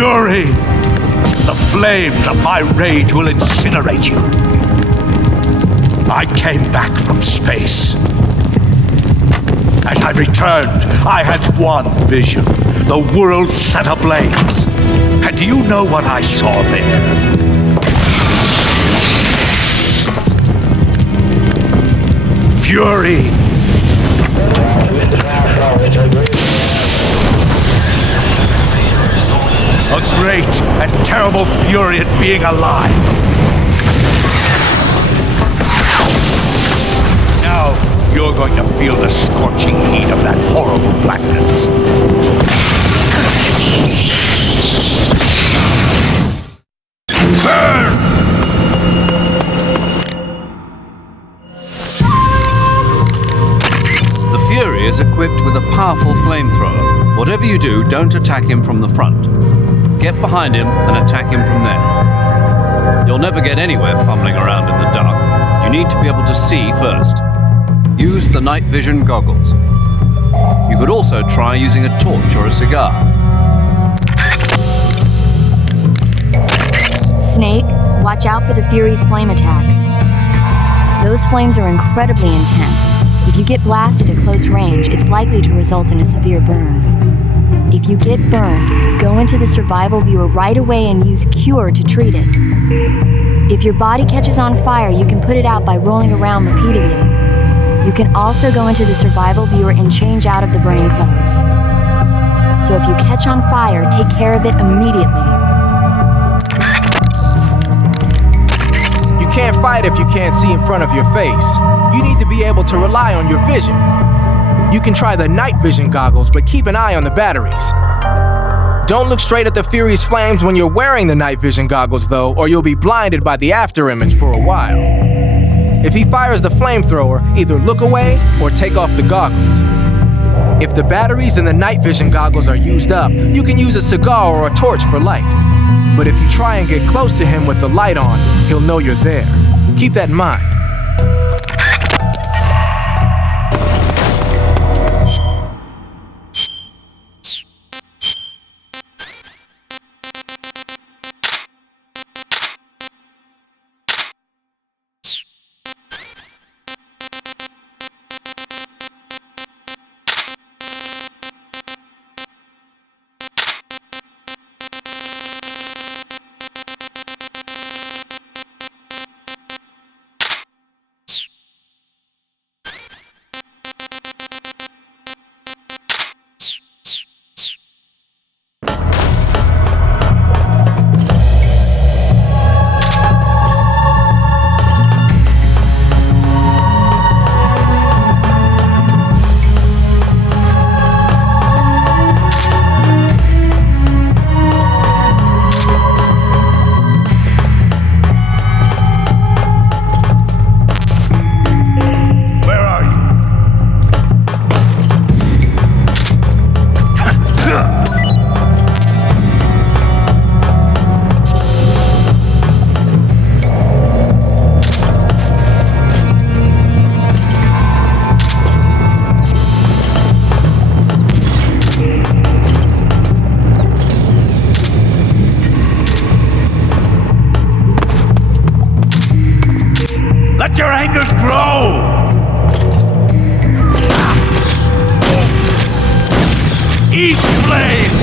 Fury! The flames of my rage will incinerate you. I came back from space. As I returned, I had one vision. The world set ablaze. And do you know what I saw there? Fury! A great and terrible fury at being alive. Now you're going to feel the scorching heat of that horrible blackness. Burn! The Fury is equipped with a powerful flamethrower. Whatever you do, don't attack him from the front. Get behind him and attack him from there. You'll never get anywhere fumbling around in the dark. You need to be able to see first. Use the night vision goggles. You could also try using a torch or a cigar. Snake, watch out for the Fury's flame attacks. Those flames are incredibly intense. If you get blasted at close range, it's likely to result in a severe burn. If you get burned, go into the survival viewer right away and use Cure to treat it. If your body catches on fire, you can put it out by rolling around repeatedly. You can also go into the survival viewer and change out of the burning clothes. So if you catch on fire, take care of it immediately. You can't fight if you can't see in front of your face. You need to be able to rely on your vision. You can try the night vision goggles, but keep an eye on the batteries. Don't look straight at the Fury's flames when you're wearing the night vision goggles, though, or you'll be blinded by the after image for a while. If he fires the flamethrower, either look away or take off the goggles. If the batteries in the night vision goggles are used up, you can use a cigar or a torch for light. But if you try and get close to him with the light on, he'll know you're there. Keep that in mind. Let your anger grow! Eat flame!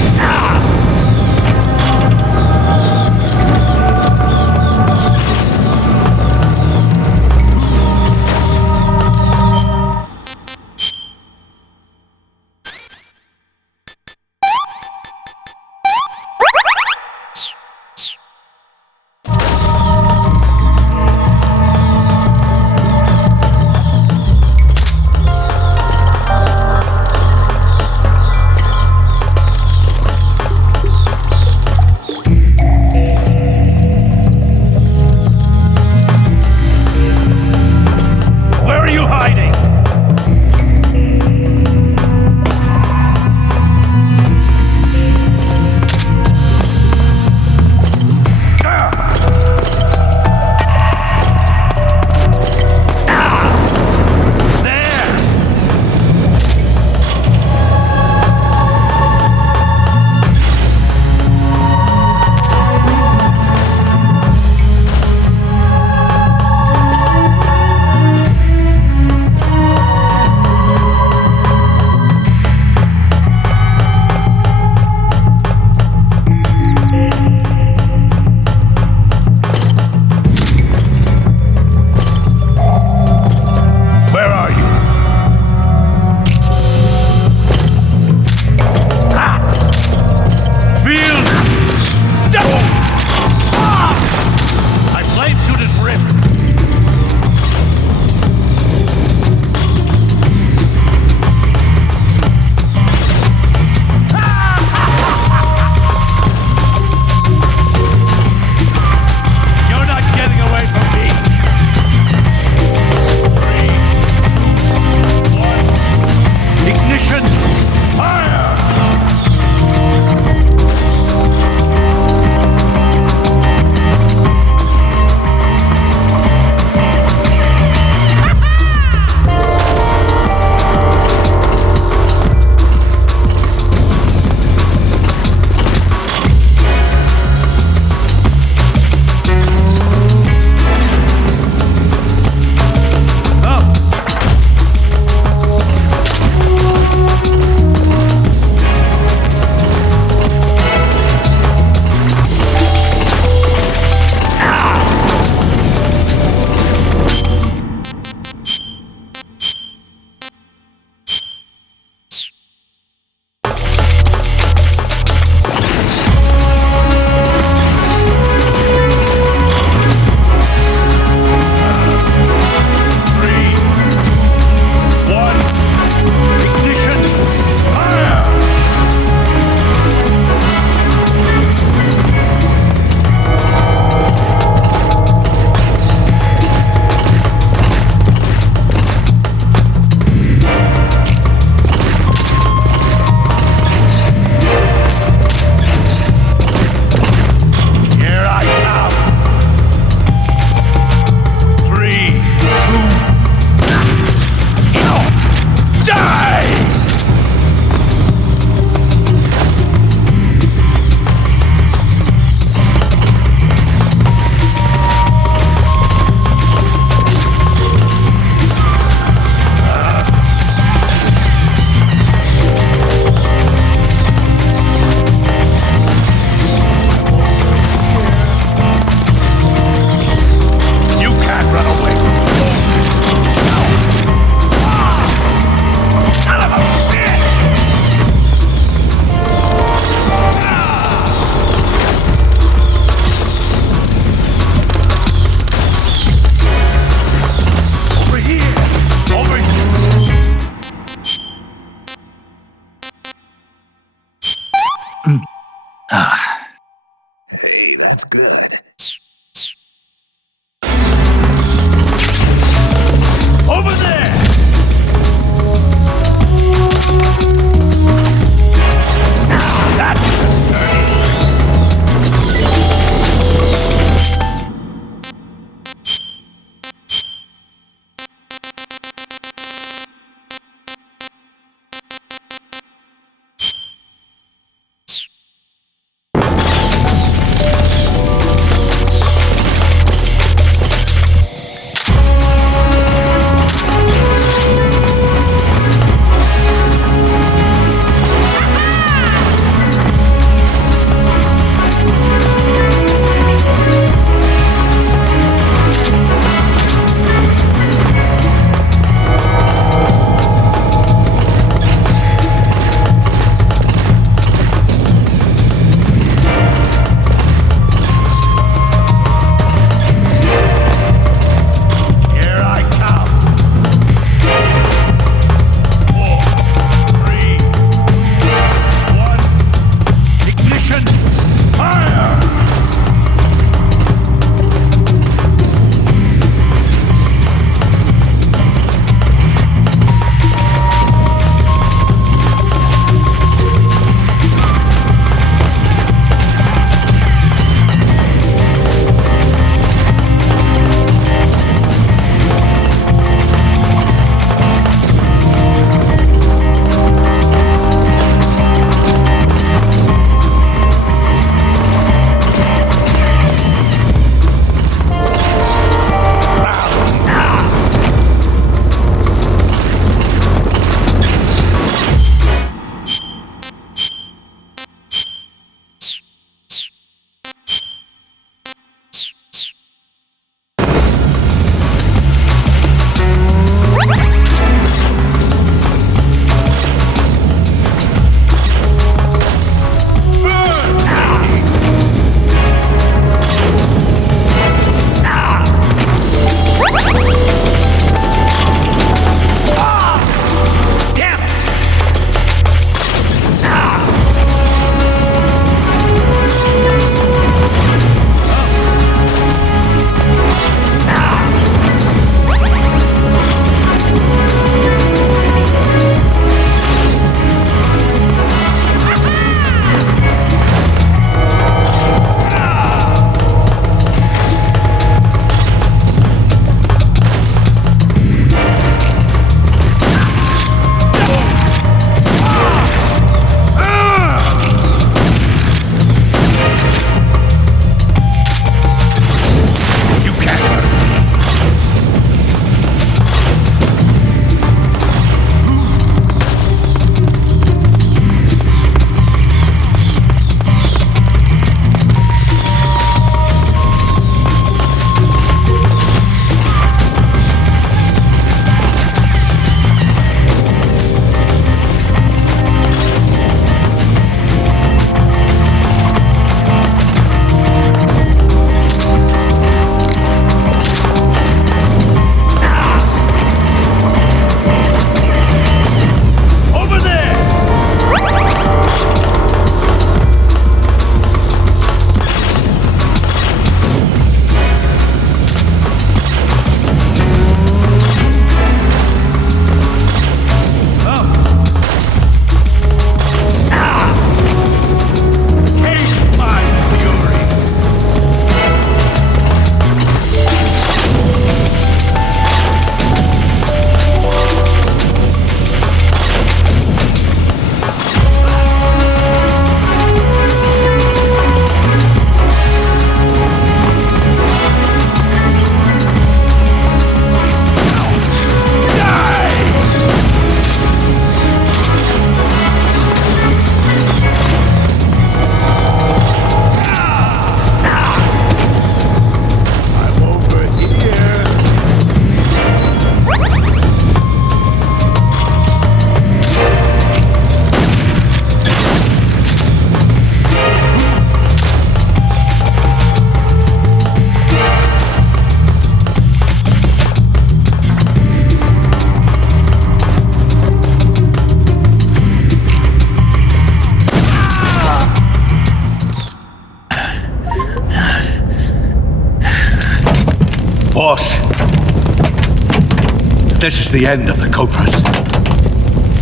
This is the end of the Cobras.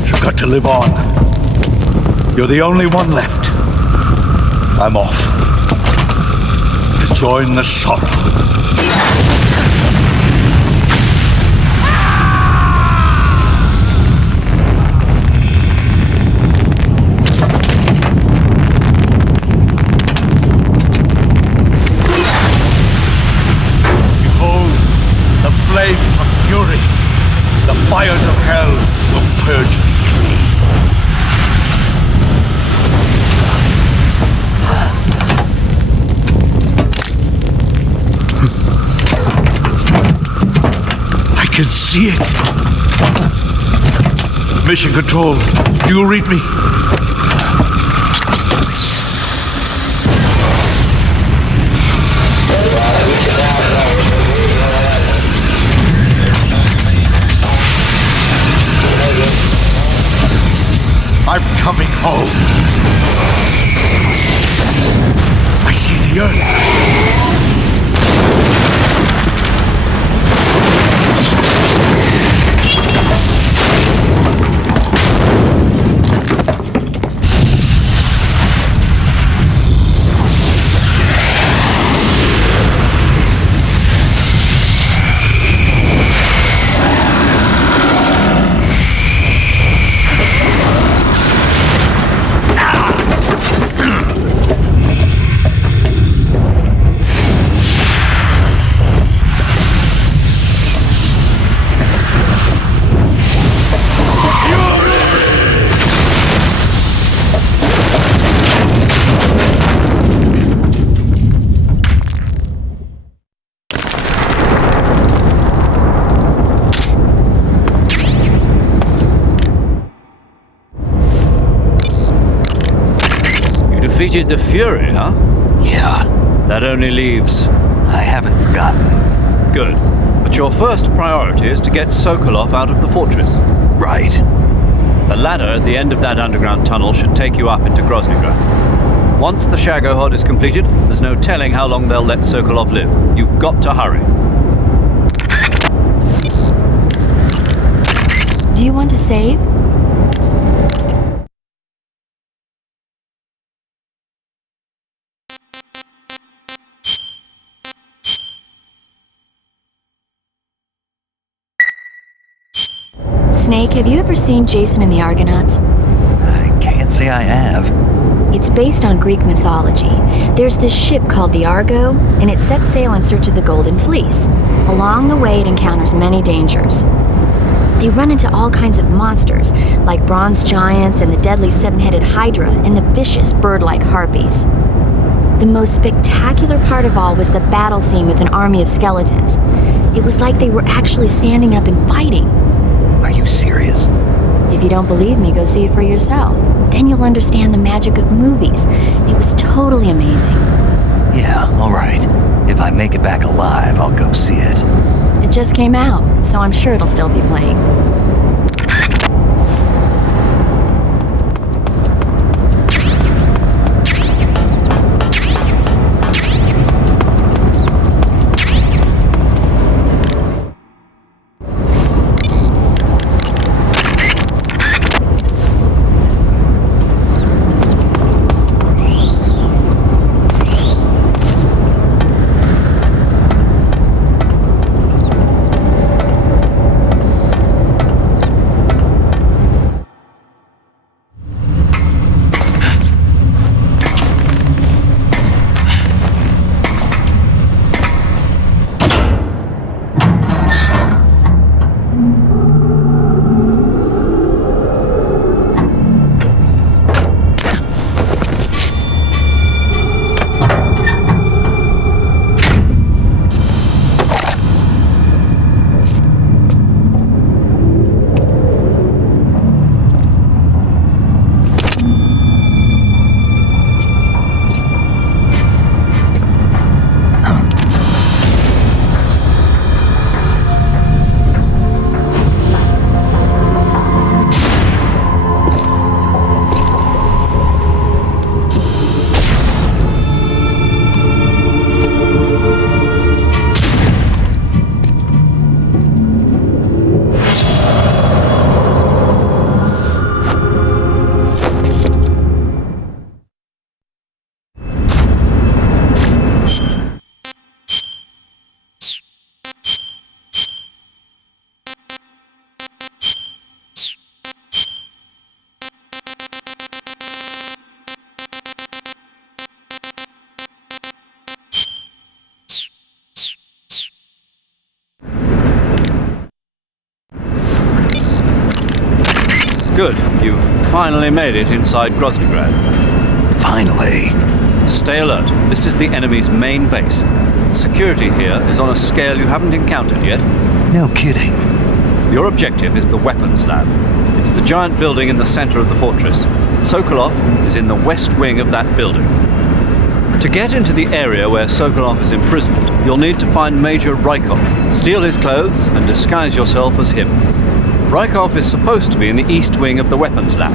You've got to live on. You're the only one left. I'm off. To join the sorrow. Flames of fury, the fires of hell will purge me clean. I can see it. Mission Control, do you read me? I'm coming home. I see the earth. Defeated the Fury, huh? Yeah, That only leaves... I haven't forgotten. Good. But your first priority is to get Sokolov out of the fortress. Right. The ladder at the end of that underground tunnel should take you up into Groznygrad. Once the Shagohod is completed, there's no telling how long they'll let Sokolov live. You've got to hurry. Do you want to save? Snake, have you ever seen Jason and the Argonauts? I can't say I have. It's based on Greek mythology. There's this ship called the Argo, and it sets sail in search of the Golden Fleece. Along the way, it encounters many dangers. They run into all kinds of monsters, like bronze giants and the deadly seven-headed Hydra and the vicious bird-like harpies. The most spectacular part of all was the battle scene with an army of skeletons. It was like they were actually standing up and fighting. Are you serious? If you don't believe me, go see it for yourself. Then you'll understand the magic of movies. It was totally amazing. Yeah, all right. If I make it back alive, I'll go see it. It just came out, so I'm sure it'll still be playing. Good. You've finally made it inside Groznygrad. Finally. Stay alert. This is the enemy's main base. Security here is on a scale you haven't encountered yet. No kidding. Your objective is the weapons lab. It's the giant building in the center of the fortress. Sokolov is in the west wing of that building. To get into the area where Sokolov is imprisoned, you'll need to find Major Raikov, steal his clothes, and disguise yourself as him. Raikov is supposed to be in the east wing of the weapons lab.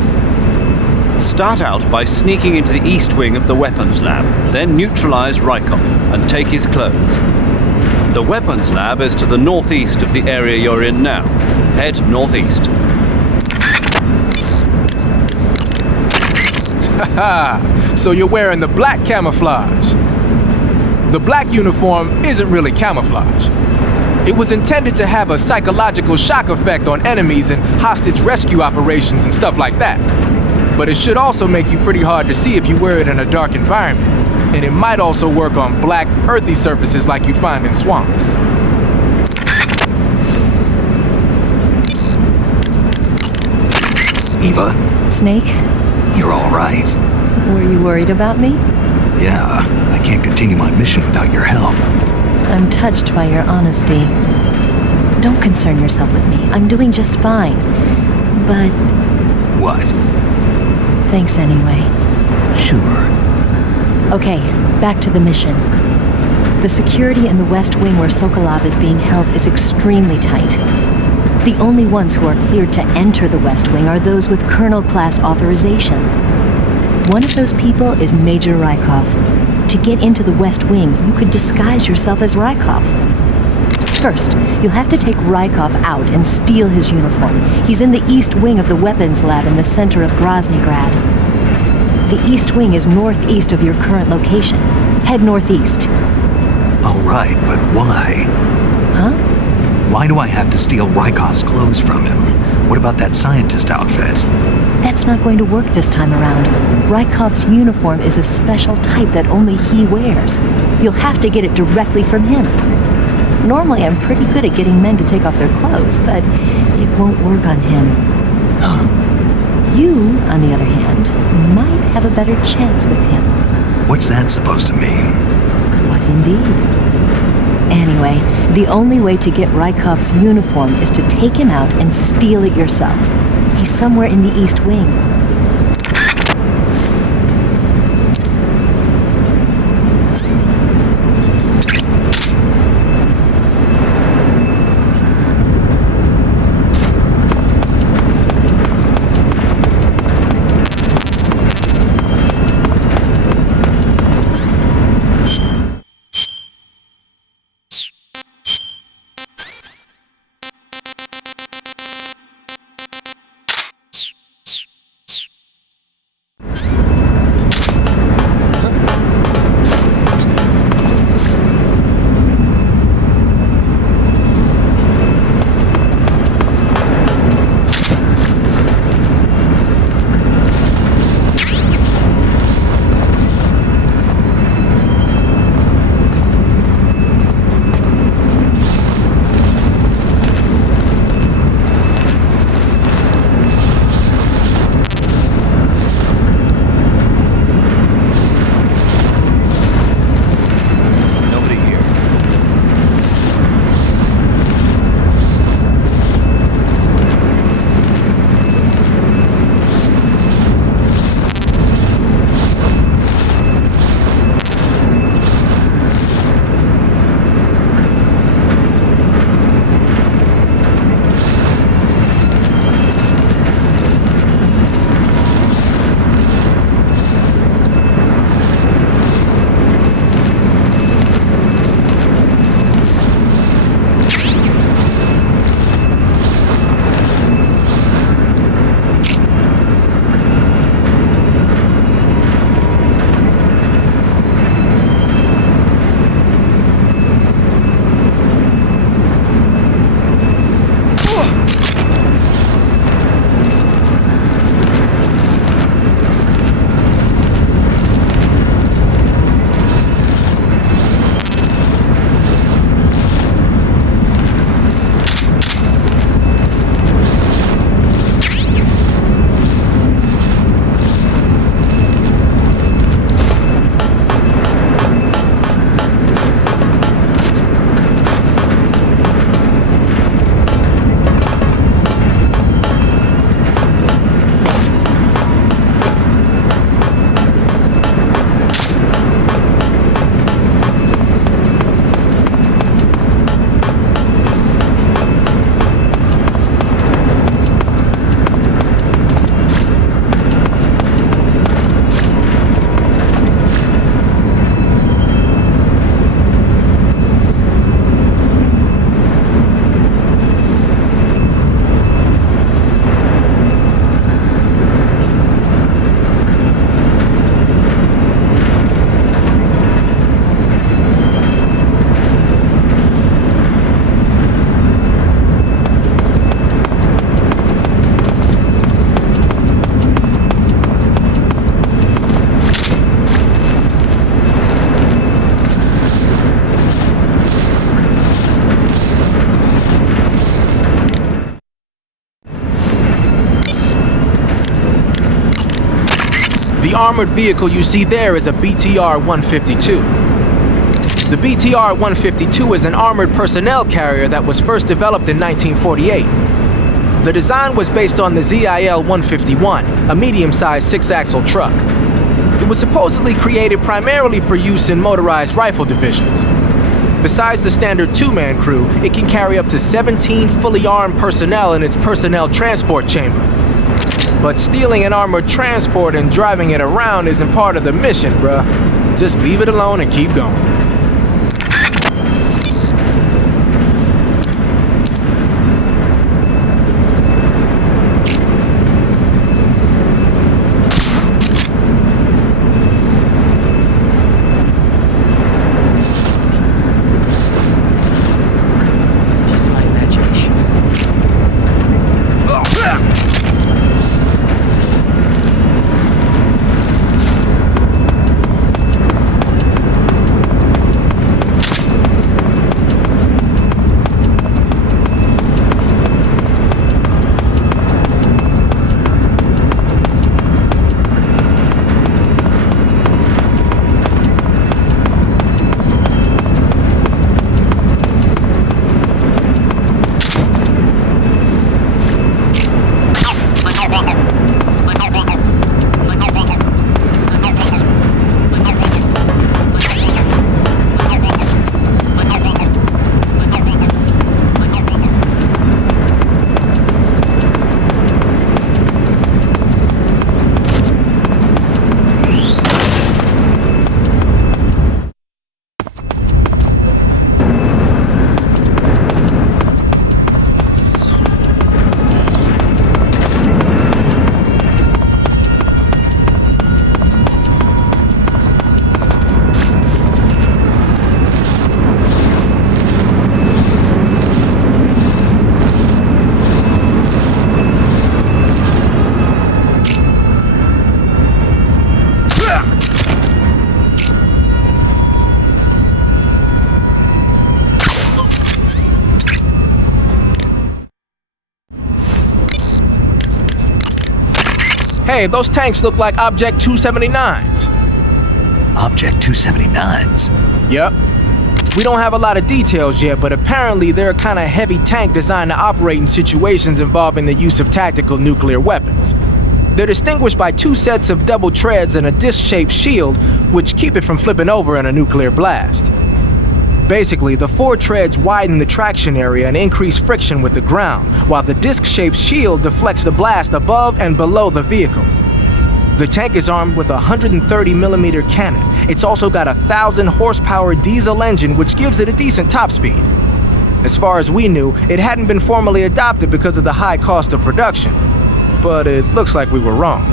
Start out by sneaking into the east wing of the weapons lab, then neutralize Raikov and take his clothes. The weapons lab is to the northeast of the area you're in now. Head northeast. Haha, so you're wearing the black camouflage. The black uniform isn't really camouflage. It was intended to have a psychological shock effect on enemies in hostage rescue operations and stuff like that. But it should also make you pretty hard to see if you wear it in a dark environment. And it might also work on black, earthy surfaces like you'd find in swamps. Eva, Snake, you're all right. were you worried about me? Yeah, I can't continue my mission without your help. I'm touched by your honesty. Don't concern yourself with me. I'm doing just fine. But What? thanks anyway. Sure. Okay, back to the mission. The security in the West Wing where Sokolov is being held is extremely tight. The only ones who are cleared to enter the West Wing are those with Colonel-class authorization. One of those people is Major Raikov. To get into the West Wing, you could disguise yourself as Raikov. First, you'll have to take Raikov out and steal his uniform. He's in the East Wing of the weapons lab in the center of Groznygrad. The East Wing is northeast of your current location. Head northeast. All right, but why? Huh? Why do I have to steal Raikov's clothes from him? What about that scientist outfit? That's not going to work this time around. Raikov's uniform is a special type that only he wears. You'll have to get it directly from him. Normally, I'm pretty good at getting men to take off their clothes, but it won't work on him. Huh. You, on the other hand, might have a better chance with him. What's that supposed to mean? What indeed? Anyway, the only way to get Raikov's uniform is to take him out and steal it yourself. He's somewhere in the East Wing. The armored vehicle you see there is a BTR-152. The BTR-152 is an armored personnel carrier that was first developed in 1948. The design was based on the ZIL-151, a medium-sized six-axle truck. It was supposedly created primarily for use in motorized rifle divisions. Besides the standard two-man crew, it can carry up to 17 fully armed personnel in its personnel transport chamber. But stealing an armored transport and driving it around isn't part of the mission, bruh. Just leave it alone and keep going. Hey, those tanks look like Object 279s. Object 279s? Yep. We don't have a lot of details yet, but apparently they're a kind of heavy tank designed to operate in situations involving the use of tactical nuclear weapons. They're distinguished by two sets of double treads and a disc-shaped shield, which keep it from flipping over in a nuclear blast. Basically, the four treads widen the traction area and increase friction with the ground, while the disc-shaped shield deflects the blast above and below the vehicle. The tank is armed with a 130mm cannon. It's also got a 1,000 horsepower diesel engine, which gives it a decent top speed. As far as we knew, it hadn't been formally adopted because of the high cost of production. But it looks like we were wrong.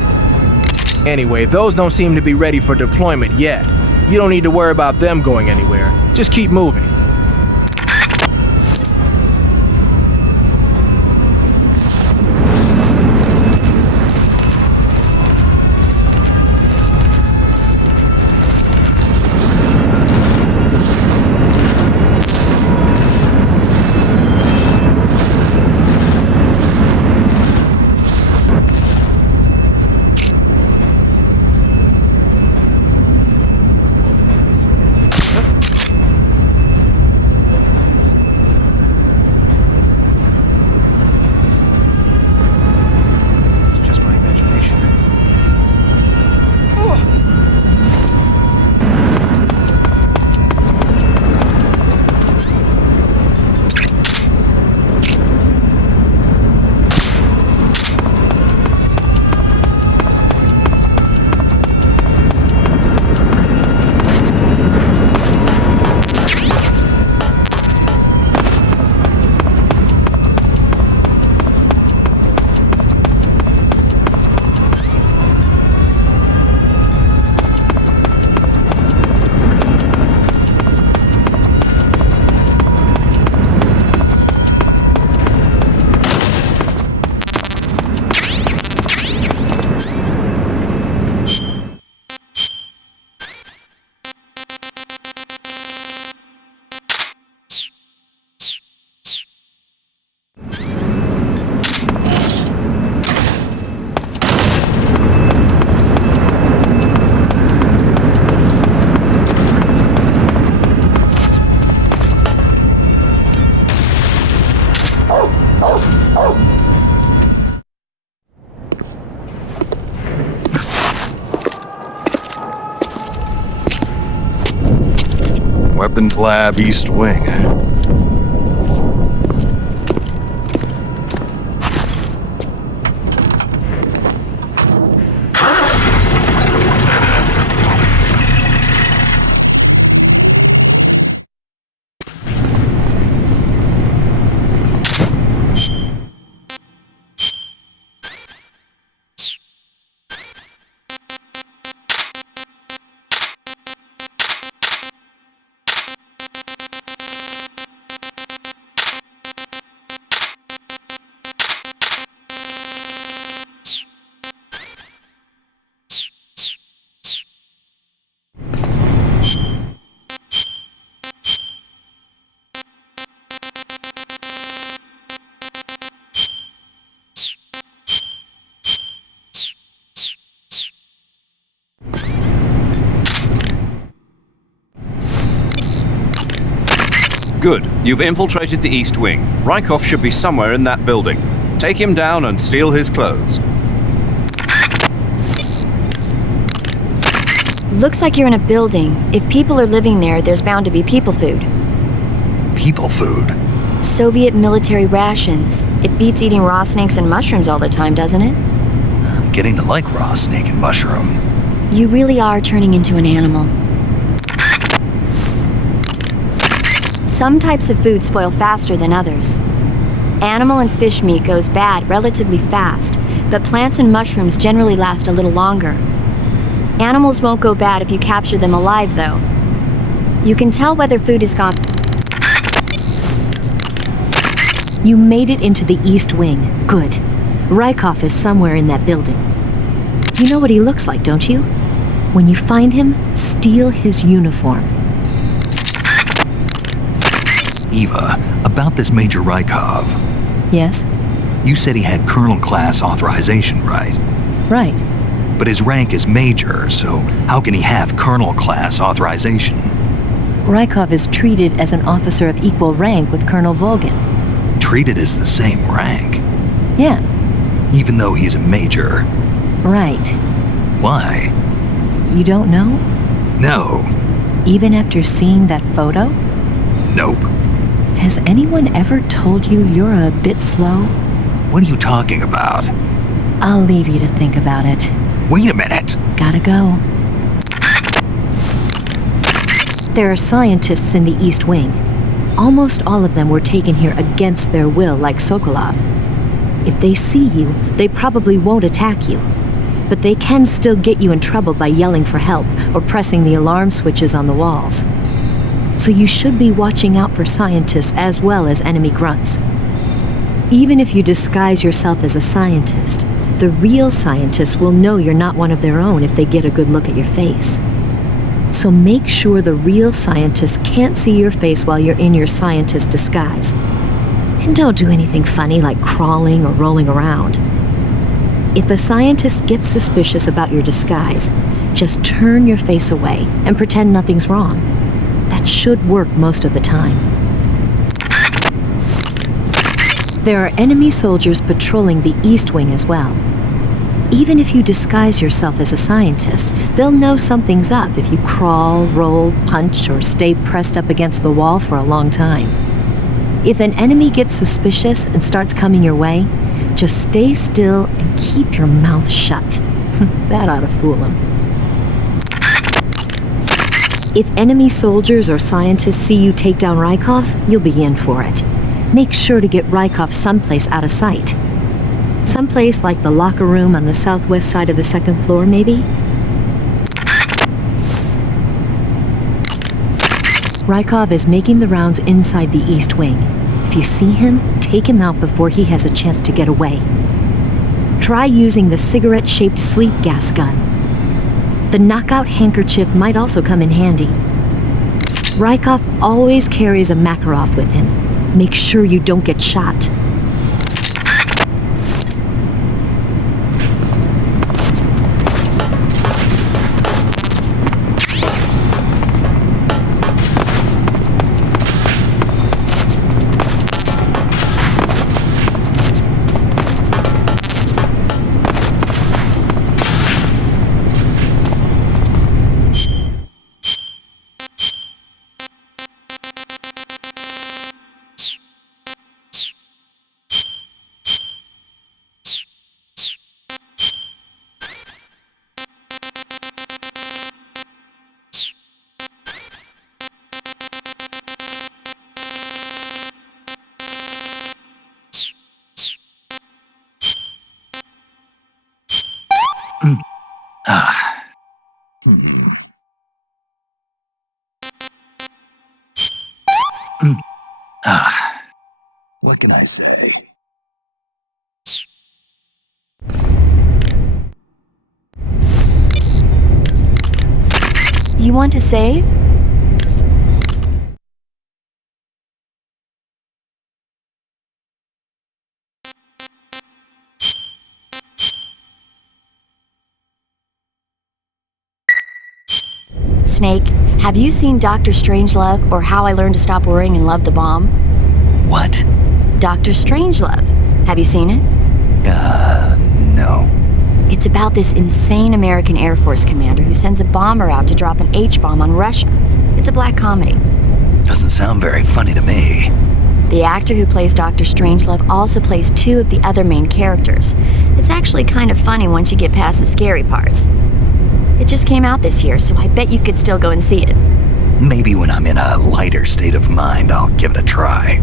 Anyway, those don't seem to be ready for deployment yet. You don't need to worry about them going anywhere. Just keep moving. Weapons Lab East Wing. Good. You've infiltrated the East Wing. Raikov should be somewhere in that building. Take him down and steal his clothes. Looks like you're in a building. If people are living there, there's bound to be people food. People food? Soviet military rations. It beats eating raw snakes and mushrooms all the time, doesn't it? I'm getting to like raw snake and mushroom. You really are turning into an animal. Some types of food spoil faster than others. Animal and fish meat goes bad relatively fast, but plants and mushrooms generally last a little longer. Animals won't go bad if you capture them alive, though. You can tell whether food is gone. You made it into the East Wing. Good. Raikov is somewhere in that building. You know what he looks like, don't you? When you find him, steal his uniform. Eva, about this Major Raikov. Yes? You said he had Colonel class authorization, right? Right. But his rank is Major, so how can he have Colonel class authorization? Raikov is treated as an officer of equal rank with Colonel Volgin. Treated as the same rank? Yeah. Even though he's a Major? Right. Why? You don't know? No. Even after seeing that photo? Nope. Has anyone ever told you you're a bit slow? What are you talking about? I'll leave you to think about it. Wait a minute. Gotta go. There are scientists in the East Wing. Almost all of them were taken here against their will, like Sokolov. If they see you, they probably won't attack you. But they can still get you in trouble by yelling for help or pressing the alarm switches on the walls. So you should be watching out for scientists as well as enemy grunts. Even if you disguise yourself as a scientist, the real scientists will know you're not one of their own if they get a good look at your face. So make sure the real scientists can't see your face while you're in your scientist disguise. And don't do anything funny like crawling or rolling around. If a scientist gets suspicious about your disguise, just turn your face away and pretend nothing's wrong. That should work most of the time. There are enemy soldiers patrolling the East Wing as well. Even if you disguise yourself as a scientist, they'll know something's up if you crawl, roll, punch, or stay pressed up against the wall for a long time. If an enemy gets suspicious and starts coming your way, just stay still and keep your mouth shut. That ought to fool them. If enemy soldiers or scientists see you take down Raikov, you'll be in for it. Make sure to get Raikov someplace out of sight. Someplace like the locker room on the southwest side of the second floor, maybe? Raikov is making the rounds inside the East Wing. If you see him, take him out before he has a chance to get away. Try using the cigarette-shaped sleep gas gun. The knockout handkerchief might also come in handy. Raikov always carries a Makarov with him. Make sure you don't get shot. What can I say? You want to save? Snake, have you seen Dr. Strangelove or How I Learned to Stop Worrying and Love the Bomb? What? Dr. Strangelove. Have you seen it? No. It's about this insane American Air Force commander who sends a bomber out to drop an H-bomb on Russia. It's a black comedy. Doesn't sound very funny to me. The actor who plays Dr. Strangelove also plays two of the other main characters. It's actually kind of funny once you get past the scary parts. It just came out this year, so I bet you could still go and see it. Maybe when I'm in a lighter state of mind, I'll give it a try.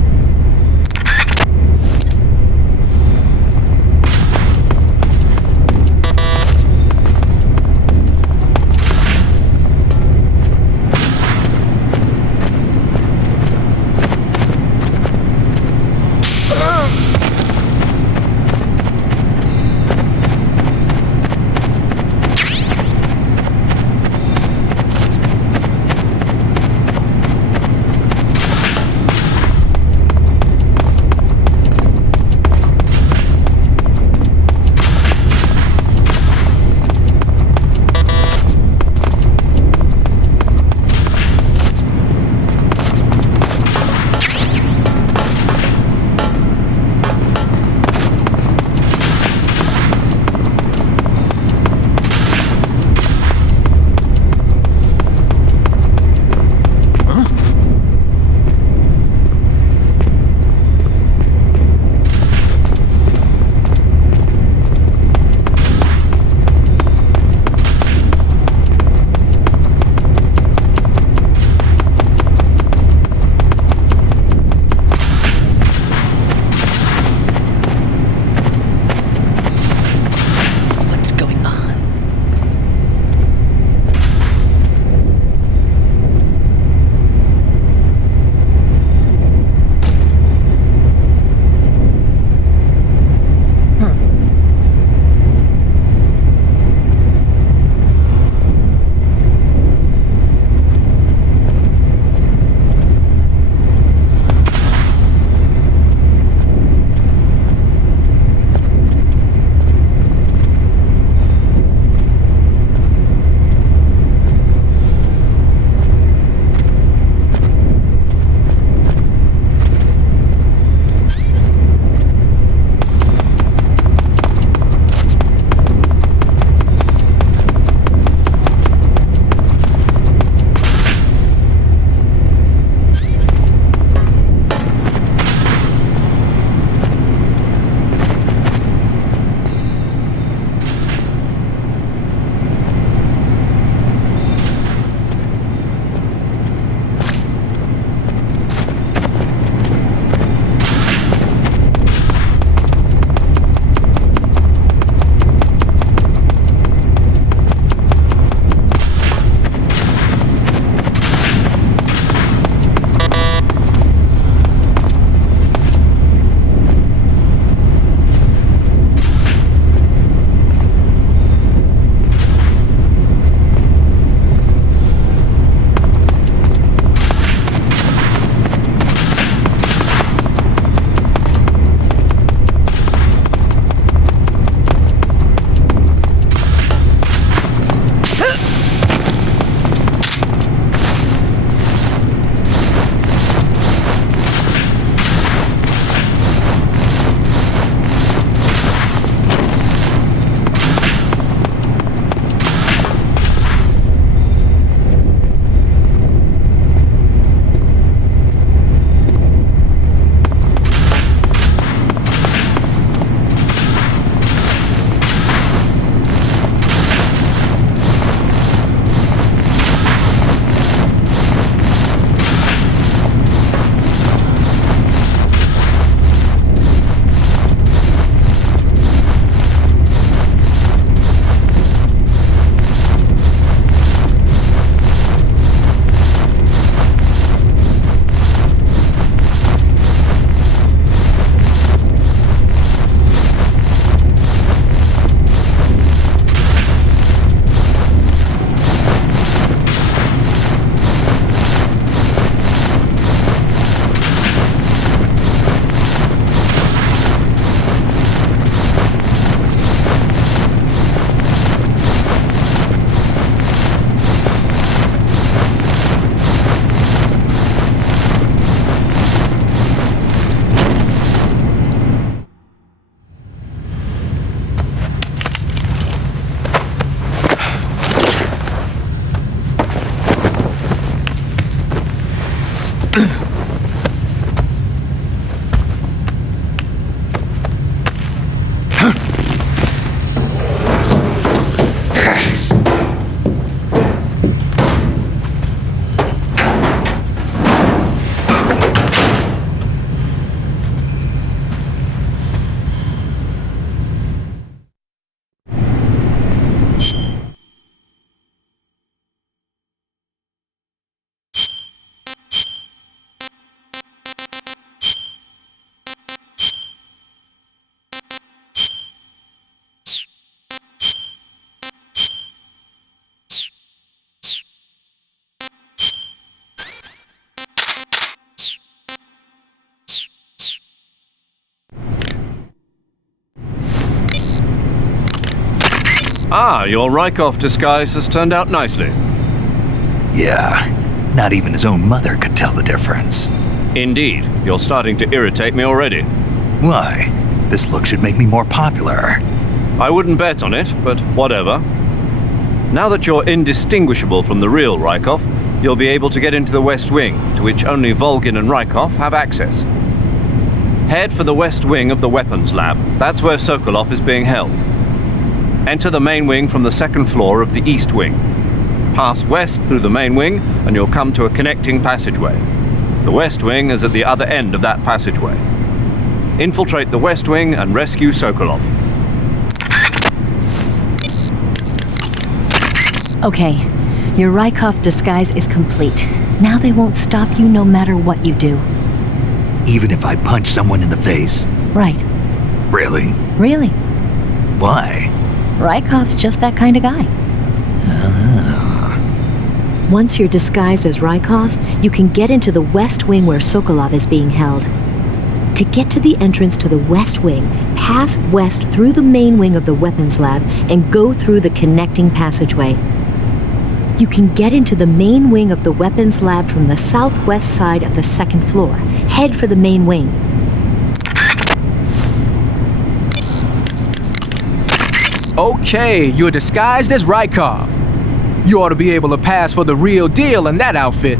Ah, your Raikov disguise has turned out nicely. Yeah, not even his own mother could tell the difference. Indeed, you're starting to irritate me already. Why? This look should make me more popular. I wouldn't bet on it, but whatever. Now that you're indistinguishable from the real Raikov, you'll be able to get into the West Wing, to which only Volgin and Raikov have access. Head for the West Wing of the Weapons Lab. That's where Sokolov is being held. Enter the main wing from the second floor of the East Wing. Pass west through the main wing, and you'll come to a connecting passageway. The West Wing is at the other end of that passageway. Infiltrate the West Wing and rescue Sokolov. Okay, your Raikov disguise is complete. Now they won't stop you no matter what you do. Even if I punch someone in the face? Right. Really? Really. Why? Raikov's just that kind of guy. Once you're disguised as Raikov, you can get into the West Wing where Sokolov is being held. To get to the entrance to the West Wing, pass west through the main wing of the Weapons Lab and go through the connecting passageway. You can get into the main wing of the Weapons Lab from the southwest side of the second floor. Head for the main wing. Okay, you're disguised as Raikov. You ought to be able to pass for the real deal in that outfit.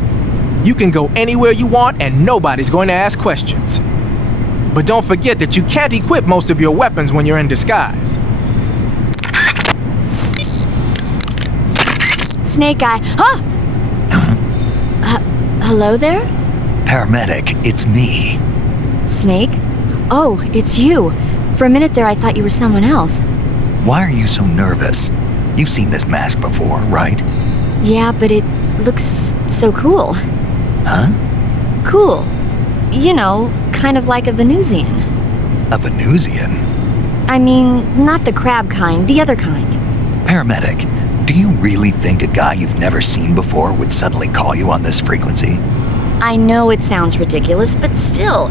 You can go anywhere you want and nobody's going to ask questions. But don't forget that you can't equip most of your weapons when you're in disguise. Snake Eye. Huh? Hello there? Paramedic, it's me. Snake? Oh, it's you. For a minute there, I thought you were someone else. Why are you so nervous? You've seen this mask before, right? Yeah, but it looks so cool. Huh? Cool. You know, kind of like a Venusian. A Venusian? I mean, not the crab kind, the other kind. Paramedic, do you really think a guy you've never seen before would suddenly call you on this frequency? I know it sounds ridiculous, but still.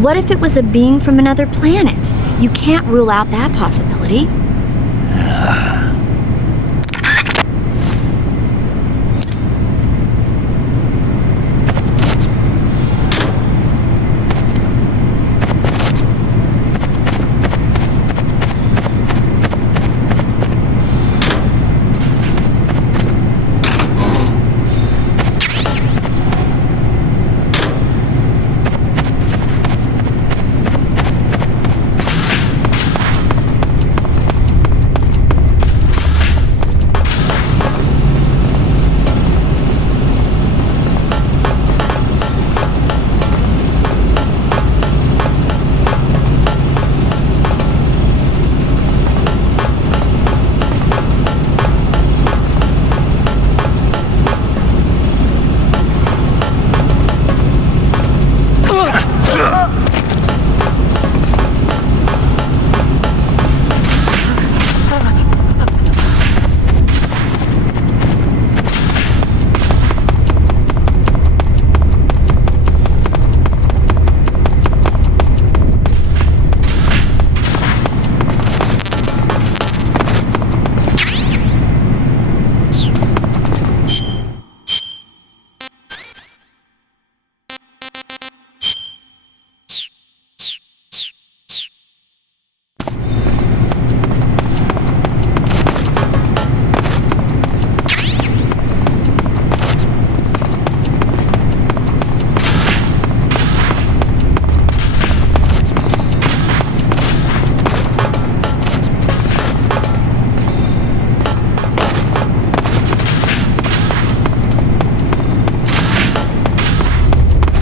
What if it was a being from another planet? You can't rule out that possibility.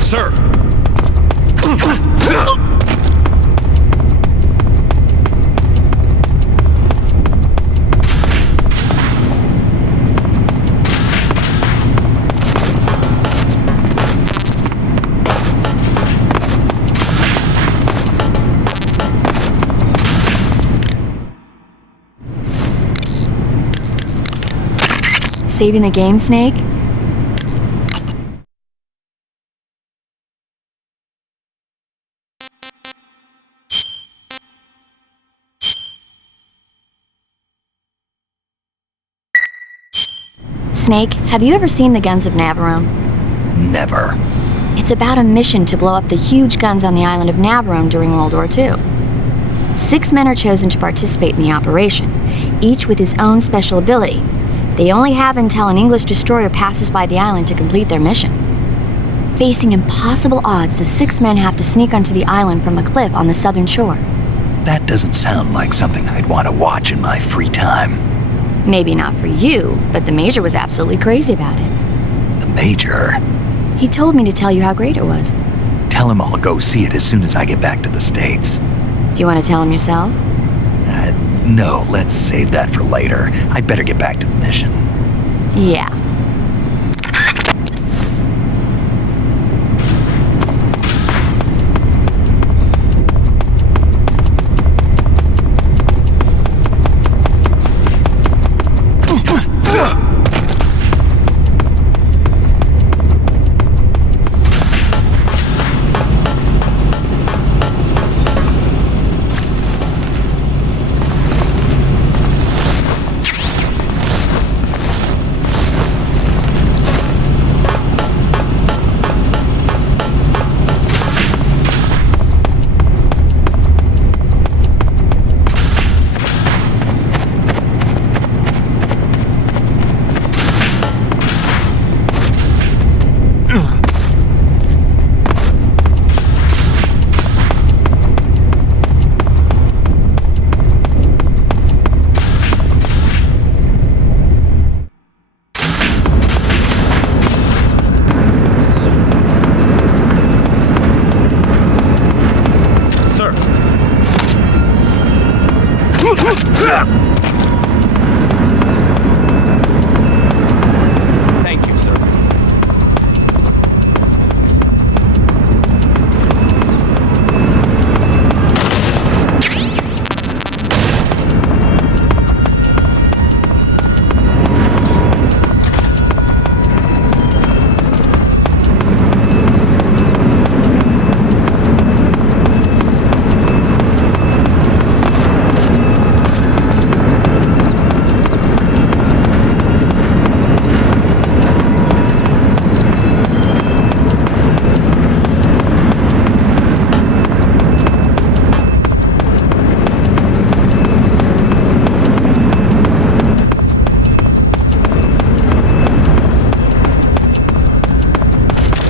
Sir! Saving the game, Snake? Snake, have you ever seen the Guns of Navarone? Never. It's about a mission to blow up the huge guns on the island of Navarone during World War II. 6 men are chosen to participate in the operation, each with his own special ability. They only have until an English destroyer passes by the island to complete their mission. Facing impossible odds, the 6 men have to sneak onto the island from a cliff on the southern shore. That doesn't sound like something I'd want to watch in my free time. Maybe not for you, but the Major was absolutely crazy about it. The Major? He told me to tell you how great it was. Tell him I'll go see it as soon as I get back to the States. Do you want to tell him yourself? No, let's save that for later. I'd better get back to the mission. Yeah. Thank you, sir.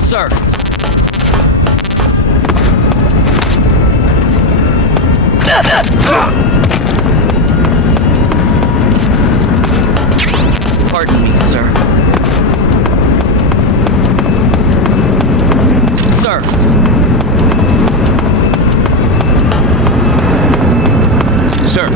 Sir. Pardon me, sir. Sir. Sir.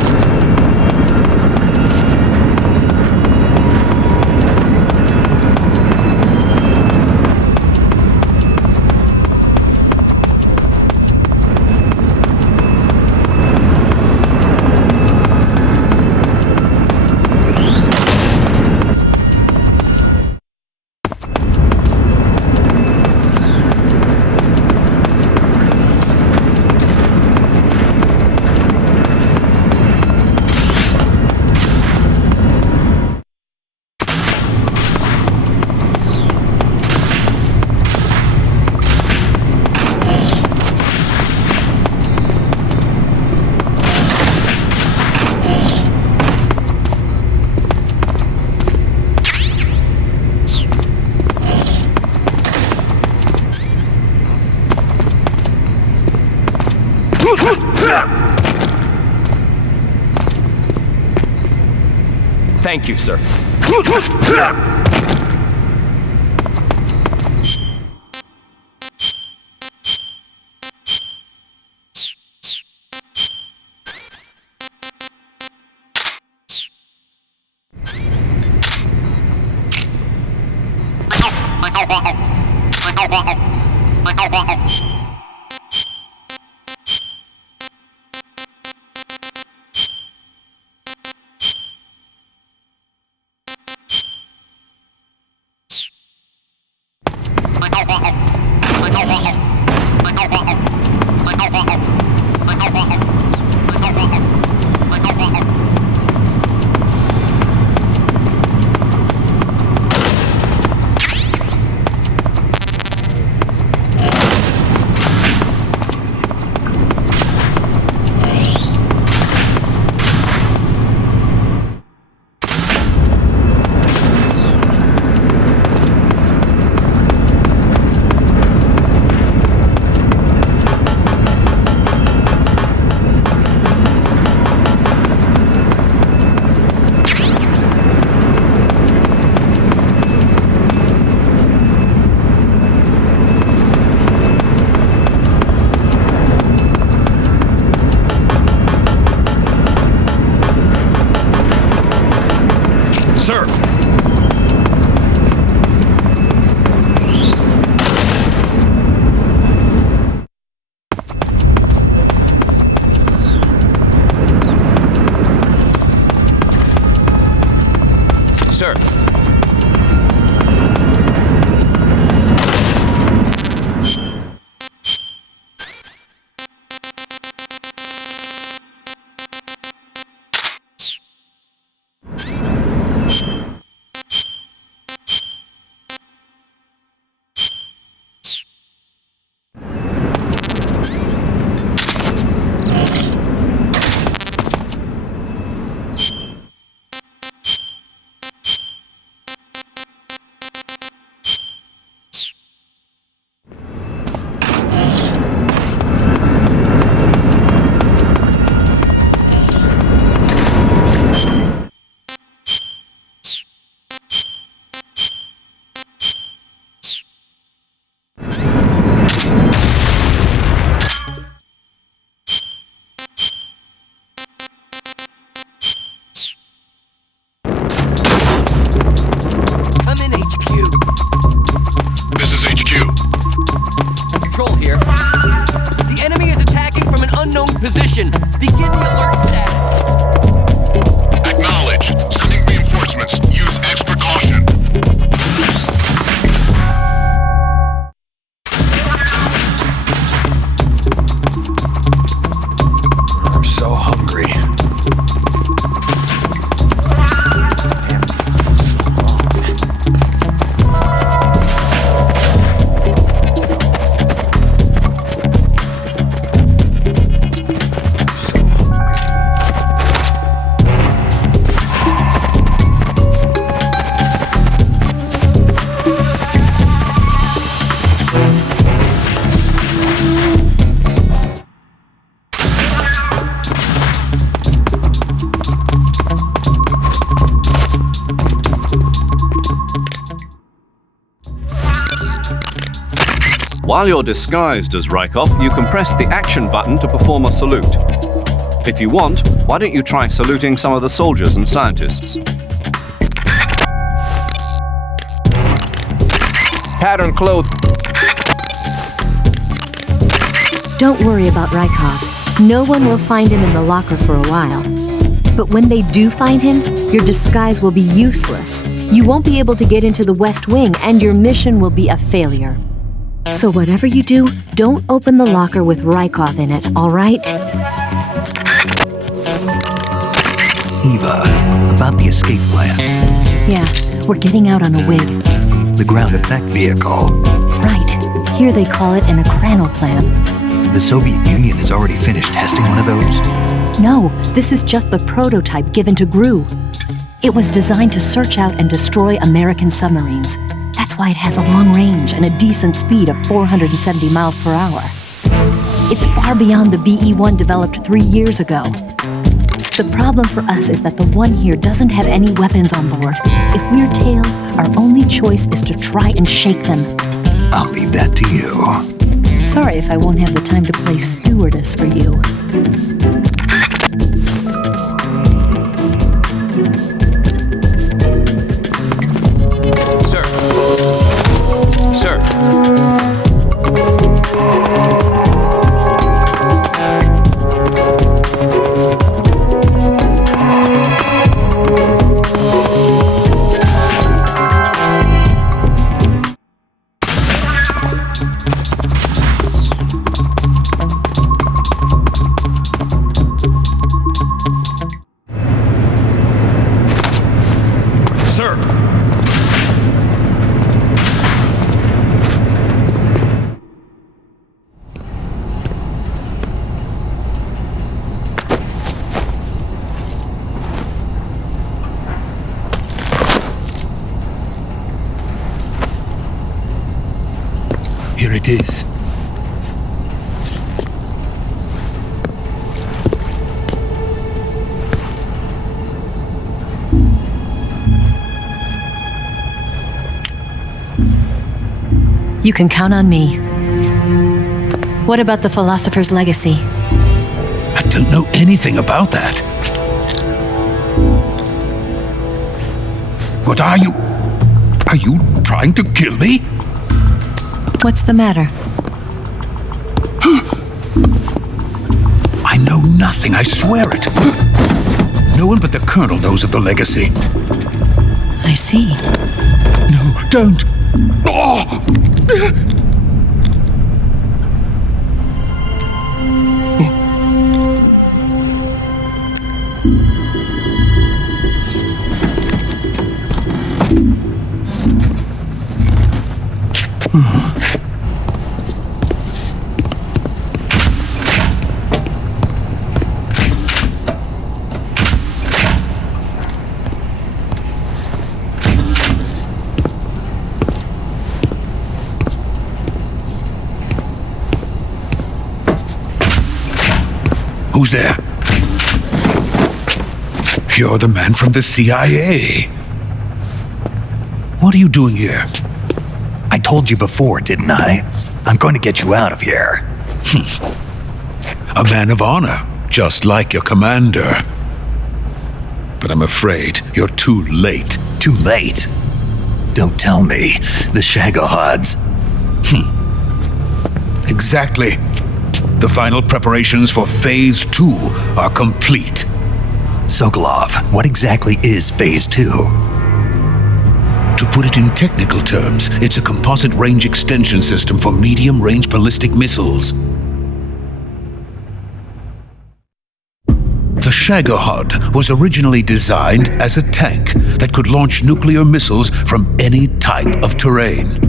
Thank you, sir. unknown position. Begin the alert status. Acknowledge. Sending reinforcements. Use extra caution. I'm so hungry. While you're disguised as Raikov, you can press the action button to perform a salute. If you want, why don't you try saluting some of the soldiers and scientists? Pattern clothes. Don't worry about Raikov. No one will find him in the locker for a while. But when they do find him, your disguise will be useless. You won't be able to get into the West Wing, and your mission will be a failure. So whatever you do, don't open the locker with Raikov in it, all right? Eva, about the escape plan. Yeah, we're getting out on a wig. The ground effect vehicle. Right. Here they call it an ekranoplan. The Soviet Union has already finished testing one of those. No, this is just the prototype given to GRU. It was designed to search out and destroy American submarines. That's why it has a long range and a decent speed of 470 miles per hour. It's far beyond the BE-1 developed 3 years ago. The problem for us is that the one here doesn't have any weapons on board. If we're tailed, our only choice is to try and shake them. I'll leave that to you. Sorry if I won't have the time to play stewardess for you. Sir. Sir. Here it is. You can count on me. What about the philosopher's legacy? I don't know anything about that. What are you? Are you trying to kill me? What's the matter? I know nothing, I swear it. No one but the Colonel knows of the legacy. I see. No, don't. Oh! Who's there? You're the man from the CIA. What are you doing here? I told you before, didn't I? I'm going to get you out of here. A man of honor, just like your commander. But I'm afraid you're too late. Too late? Don't tell me. The Shagohods. Exactly. The final preparations for Phase 2 are complete. Sokolov, what exactly is Phase 2? To put it in technical terms, it's a composite range extension system for medium-range ballistic missiles. The Shagohod was originally designed as a tank that could launch nuclear missiles from any type of terrain.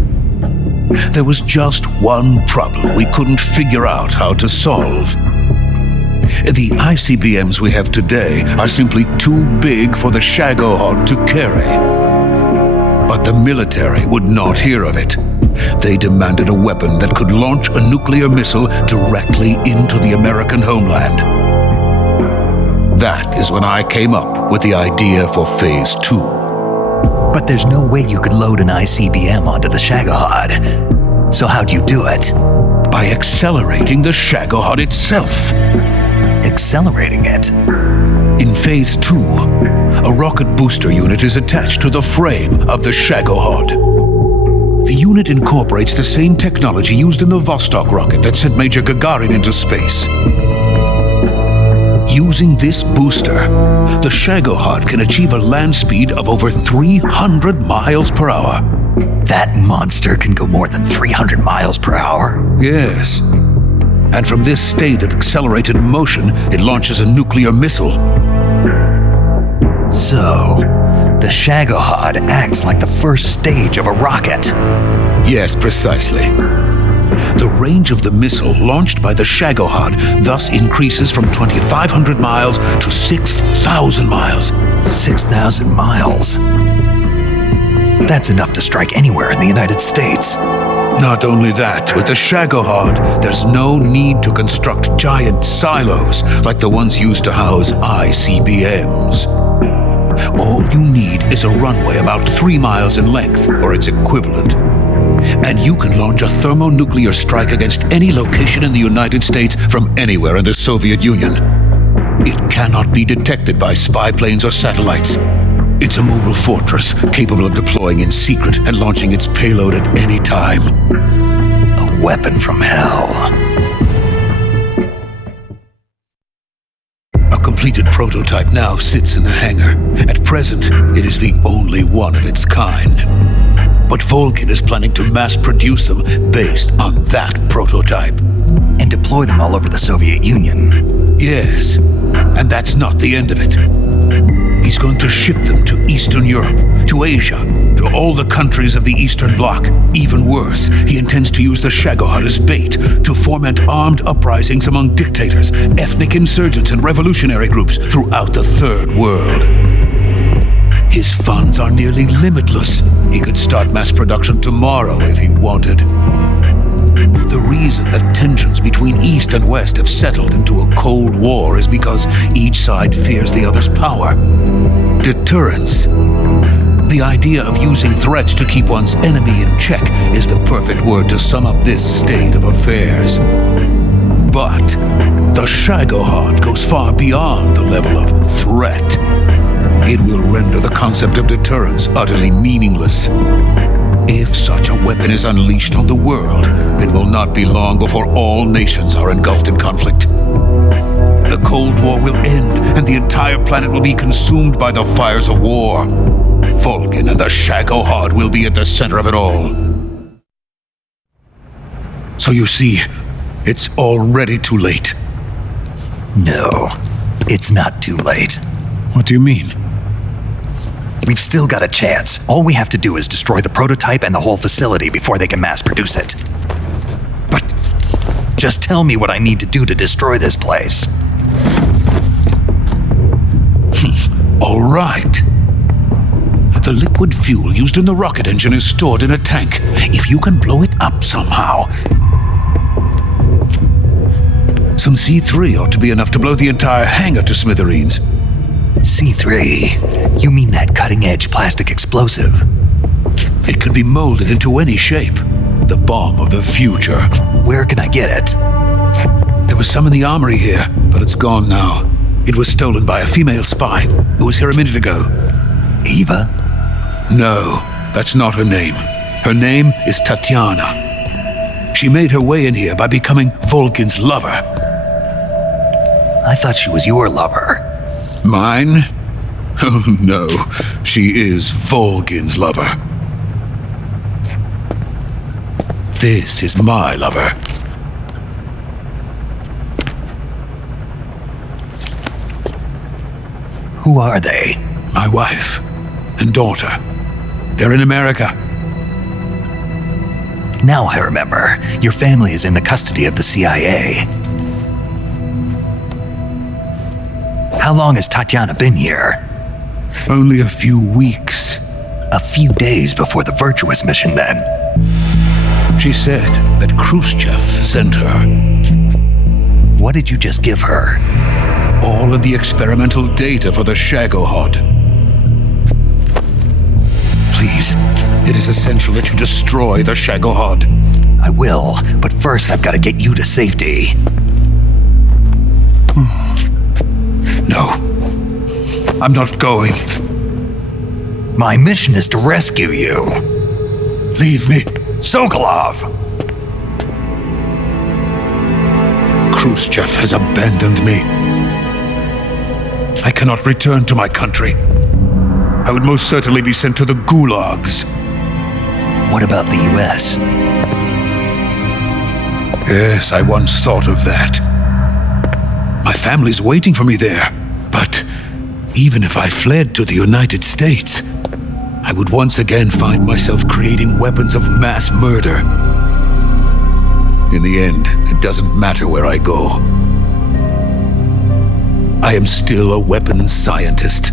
There was just one problem we couldn't figure out how to solve. The ICBMs we have today are simply too big for the Shagohod to carry. But the military would not hear of it. They demanded a weapon that could launch a nuclear missile directly into the American homeland. That is when I came up with the idea for Phase 2. But there's no way you could load an ICBM onto the Shagohod. So how'd you do it? By accelerating the Shagohod itself. Accelerating it? In Phase 2, a rocket booster unit is attached to the frame of the Shagohod. The unit incorporates the same technology used in the Vostok rocket that sent Major Gagarin into space. Using this booster, the Shagohod can achieve a land speed of over 300 miles per hour. That monster can go more than 300 miles per hour? Yes. And from this state of accelerated motion, it launches a nuclear missile. So, the Shagohod acts like the first stage of a rocket. Yes, precisely. The range of the missile launched by the Shagohod thus increases from 2,500 miles to 6,000 miles. 6,000 miles? That's enough to strike anywhere in the United States. Not only that, with the Shagohod, there's no need to construct giant silos like the ones used to house ICBMs. All you need is a runway about 3 miles in length, or its equivalent. And you can launch a thermonuclear strike against any location in the United States from anywhere in the Soviet Union. It cannot be detected by spy planes or satellites. It's a mobile fortress capable of deploying in secret and launching its payload at any time. A weapon from hell. A completed prototype now sits in the hangar. At present, it is the only one of its kind. But Volgin is planning to mass produce them based on that prototype. And deploy them all over the Soviet Union. Yes, and that's not the end of it. He's going to ship them to Eastern Europe, to Asia, to all the countries of the Eastern Bloc. Even worse, he intends to use the Shagohod as bait to foment armed uprisings among dictators, ethnic insurgents, and revolutionary groups throughout the Third World. His funds are nearly limitless. He could start mass production tomorrow if he wanted. The reason that tensions between East and West have settled into a Cold War is because each side fears the other's power. Deterrence. The idea of using threats to keep one's enemy in check is the perfect word to sum up this state of affairs. But the Shagohod goes far beyond the level of threat. It will render the concept of deterrence utterly meaningless. If such a weapon is unleashed on the world, it will not be long before all nations are engulfed in conflict. The Cold War will end, and the entire planet will be consumed by the fires of war. Volgin and the Shagohod will be at the center of it all. So you see, it's already too late. No, it's not too late. What do you mean? We've still got a chance. All we have to do is destroy the prototype and the whole facility before they can mass produce it. But just tell me what I need to do to destroy this place. All right. The liquid fuel used in the rocket engine is stored in a tank. If you can blow it up somehow, some C3 ought to be enough to blow the entire hangar to smithereens. C3? You mean that cutting-edge plastic explosive? It could be molded into any shape. The bomb of the future. Where can I get it? There was some in the armory here, but it's gone now. It was stolen by a female spy who was here a minute ago. Eva? No, that's not her name. Her name is Tatiana. She made her way in here by becoming Volkin's lover. I thought she was your lover. Mine? Oh no, she is Volkin's lover. This is my lover. Who are they? My wife and daughter. They're in America. Now I remember. Your family is in the custody of the CIA. How long has Tatiana been here? Only a few weeks. A few days before the Virtuous mission, then. She said that Khrushchev sent her. What did you just give her? All of the experimental data for the Shagohod. Please, it is essential that you destroy the Shagohod. I will, but first I've got to get you to safety. No, I'm not going. My mission is to rescue you. Leave me. Sokolov! Khrushchev has abandoned me. I cannot return to my country. I would most certainly be sent to the gulags. What about the US? Yes, I once thought of that. My family's waiting for me there. But even if I fled to the United States, I would once again find myself creating weapons of mass murder. In the end, it doesn't matter where I go. I am still a weapons scientist.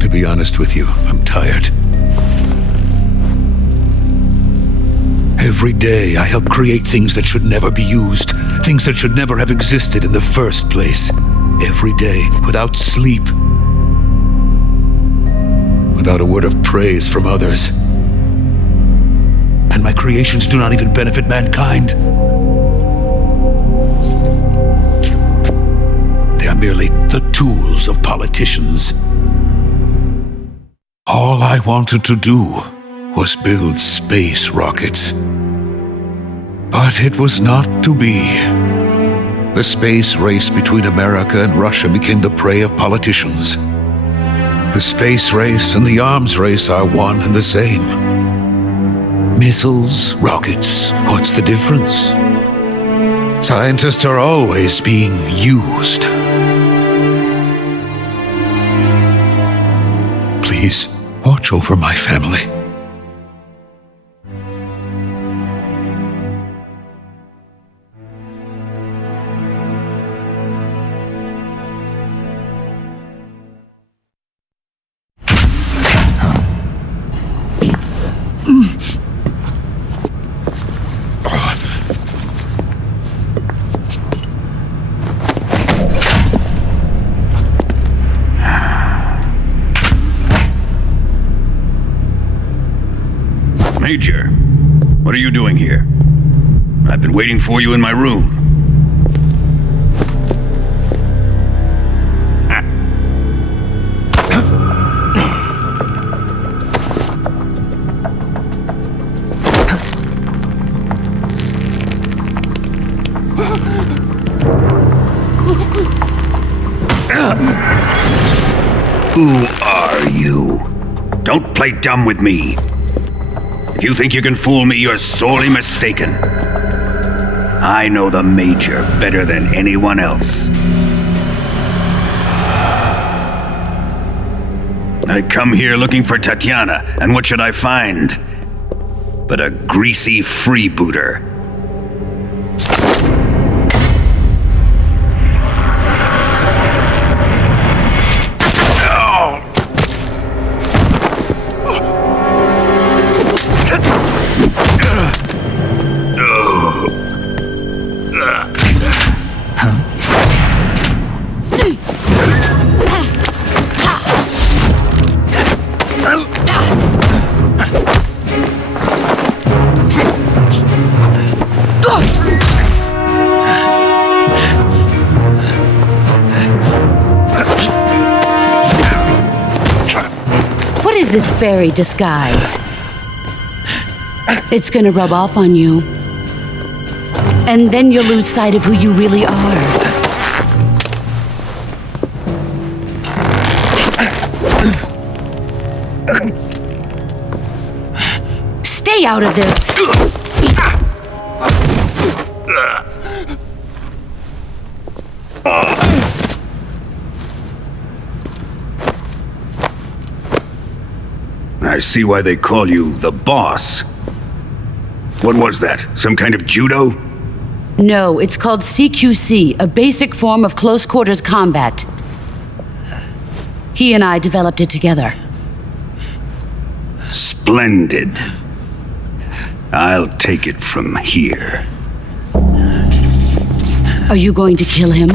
To be honest with you, I'm tired. Every day I help create things that should never be used, things that should never have existed in the first place. Every day, without sleep. Without a word of praise from others. And my creations do not even benefit mankind. They are merely the tools of politicians. All I wanted to do was build space rockets. But it was not to be. The space race between America and Russia became the prey of politicians. The space race and the arms race are one and the same. Missiles, rockets, what's the difference? Scientists are always being used. Please, watch over my family. Major, what are you doing here? I've been waiting for you in my room. Who are you? Don't play dumb with me. If you think you can fool me, you're sorely mistaken. I know the Major better than anyone else. I come here looking for Tatiana, and what should I find? But a greasy freebooter. What is this fairy disguise? It's gonna rub off on you. And then you'll lose sight of who you really are. Stay out of this! I see why they call you the boss. What was that? Some kind of judo? No, it's called CQC, a basic form of close quarters combat. He and I developed it together. Splendid. I'll take it from here. Are you going to kill him?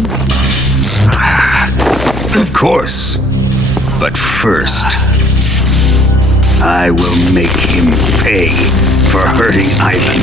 Of course. But first, I will make him pay for hurting Ivan.